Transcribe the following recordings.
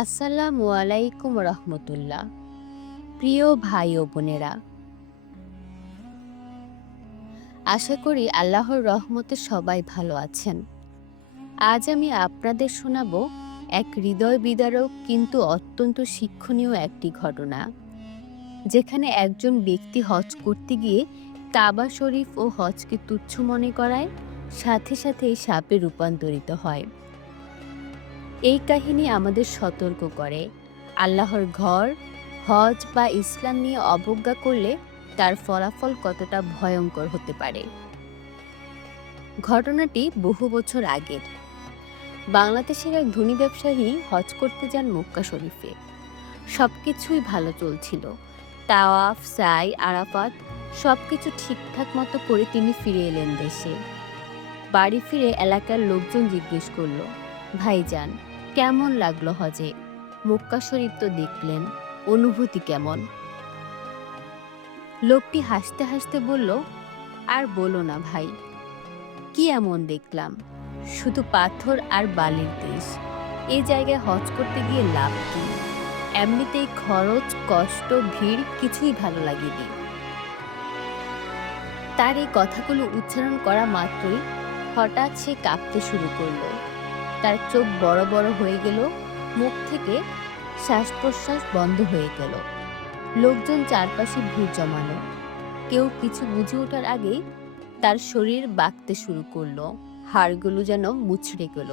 আসসালামু আলাইকুম রহমতুল্লাহ। প্রিয় ভাই ও বোনেরা, আশা করি আল্লাহর রহমতে সবাই ভালো আছেন। আজ আমি আপনাদের শোনাবো এক হৃদয় বিদারক কিন্তু অত্যন্ত শিক্ষণীয় একটি ঘটনা, যেখানে একজন ব্যক্তি হজ করতে গিয়ে কাবা শরীফ ও হজকে তুচ্ছ মনে করায় সাথে সাথেই সাপে রূপান্তরিত হয়। এই কাহিনী আমাদের সতর্ক করে, আল্লাহর ঘর, হজ বা ইসলাম নিয়ে অবজ্ঞা করলে তার ফলাফল কতটা ভয়ঙ্কর হতে পারে। ঘটনাটি বহু বছর আগের। বাংলাদেশের এক ধনী ব্যবসায়ী হজ করতে যান মক্কা শরীফে। সবকিছুই ভালো চলছিল। তাওয়াফ, সাই, আরাফাত সবকিছু ঠিকঠাক মতো করে তিনি ফিরে এলেন দেশে। বাড়ি ফিরে এলাকার লোকজন জিজ্ঞেস করলো, ভাইজান, কেমন লাগলো হজে? মক্কা শরীফ তো দেখলেন, অনুভূতি কেমন? লোকটি হাসতে হাসতে বলল, আর বলো না ভাই, কি এমন দেখলাম? শুধু পাথর আর বালির দেশ। এই জায়গায় হজ করতে গিয়ে লাভ কি? এমনিতেই খরচ, কষ্ট, ভিড় কিছুই ভালো লাগেনি। তার এই কথাগুলো উচ্চারণ করা মাত্রই হঠাৎ সে কাঁপতে শুরু করলো। তার চোখ বড় বড় হয়ে গেল, মুখ থেকে শ্বাস প্রশ্বাস বন্ধ হয়ে গেল। লোকজন চারপাশে ভিড় জমানো। কেউ কিছু বুঝে ওঠার আগেই তার শরীর বাঁকতে শুরু করলো, হাড়গুলো যেন মুচড়ে গেল।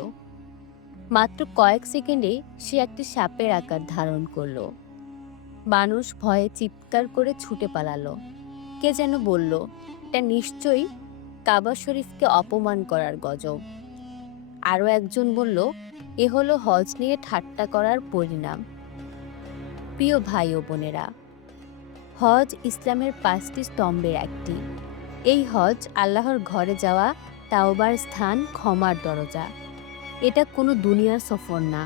মাত্র কয়েক সেকেন্ডে সে একটি সাপের আকার ধারণ করলো। মানুষ ভয়ে চিৎকার করে ছুটে পালালো। কে যেন বলল, এটা নিশ্চয়ই কাবা শরীফকে অপমান করার গজব। আরও একজন বলল, এ হলো হজ নিয়ে ঠাট্টা করার পরিণাম। প্রিয় ভাই ও বোনেরা, হজ ইসলামের 5টি স্তম্ভের একটি। এই হজ আল্লাহর ঘরে যাওয়া, তাওবার স্থান, ক্ষমার দরজা। এটা কোনো দুনিয়ার সফর না,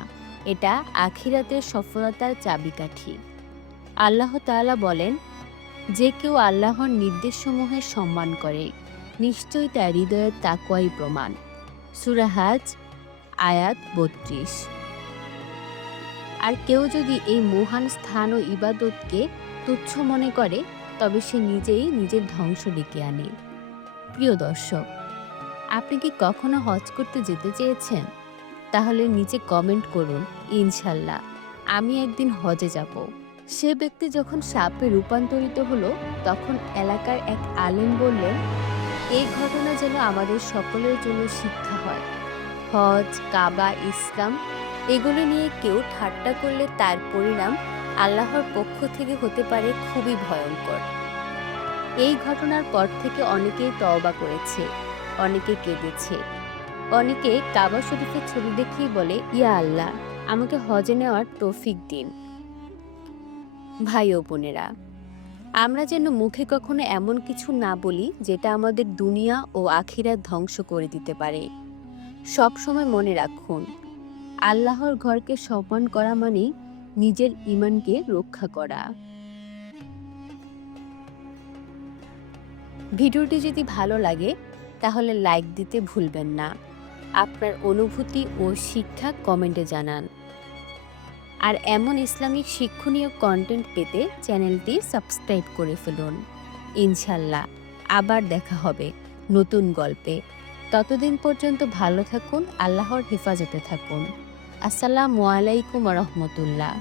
এটা আখিরাতের সফলতার চাবিকাঠি। আল্লাহ তাআলা বলেন, যে কেউ আল্লাহর নির্দেশসমূহের সম্মান করে, নিশ্চয়ই তার হৃদয়ের তাকওয়াই প্রমাণ। সূরা হাজ আয়াত 32। আর কেউ যদি এই মহান স্থান ও ইবাদতকে তুচ্ছ মনে করে, তবে সে নিজেই নিজের ধ্বংস ডেকে আনে। প্রিয় দর্শক, আপনি কি কখনো হজ করতে যেতে চেয়েছেন? তাহলে নিচে কমেন্ট করুন, ইনশাল্লাহ আমি একদিন হজে যাব। সে ব্যক্তি যখন সাপে রূপান্তরিত হলো, তখন এলাকার এক আলেম বললেন, এই ঘটনা যেন আমাদের সকলের জন্য শিক্ষা হয়। হজ, কাবা, ইসলাম এগুলো নিয়ে কেউ ঠাট্টা করলে তার পরিণাম আল্লাহর পক্ষ থেকে হতে পারে খুবই ভয়ঙ্কর। এই ঘটনার পর থেকে অনেকেই তওবা করেছে, অনেকে কেঁদেছে, অনেকে কাবা শরীফের ছবি দেখেই বলে, ইয়া আল্লাহ, আমাকে হজে নেওয়ার তৌফিক দিন। ভাই ও বোনেরা, আমরা যেন মুখে কখনো এমন কিছু না বলি যেটা আমাদের দুনিয়া ও আখিরাত ধ্বংস করে দিতে পারে। সব সময় মনে রাখুন, আল্লাহর ঘরকে সম্মান করা মানে নিজের ঈমানকে রক্ষা করা। ভিডিওটি যদি ভালো লাগে তাহলে লাইক দিতে ভুলবেন না। আপনার অনুভূতি ও শিক্ষা কমেন্টে জানান। আর এমন ইসলামিক শিক্ষণীয় কন্টেন্ট পেতে চ্যানেলটি সাবস্ক্রাইব করে ফেলুন। ইনশাল্লাহ আবার দেখা হবে নতুন গল্পে। ততদিন পর্যন্ত ভালো থাকুন, আল্লাহর হেফাজতে থাকুন। আসসালামু আলাইকুম রহমতুল্লাহ।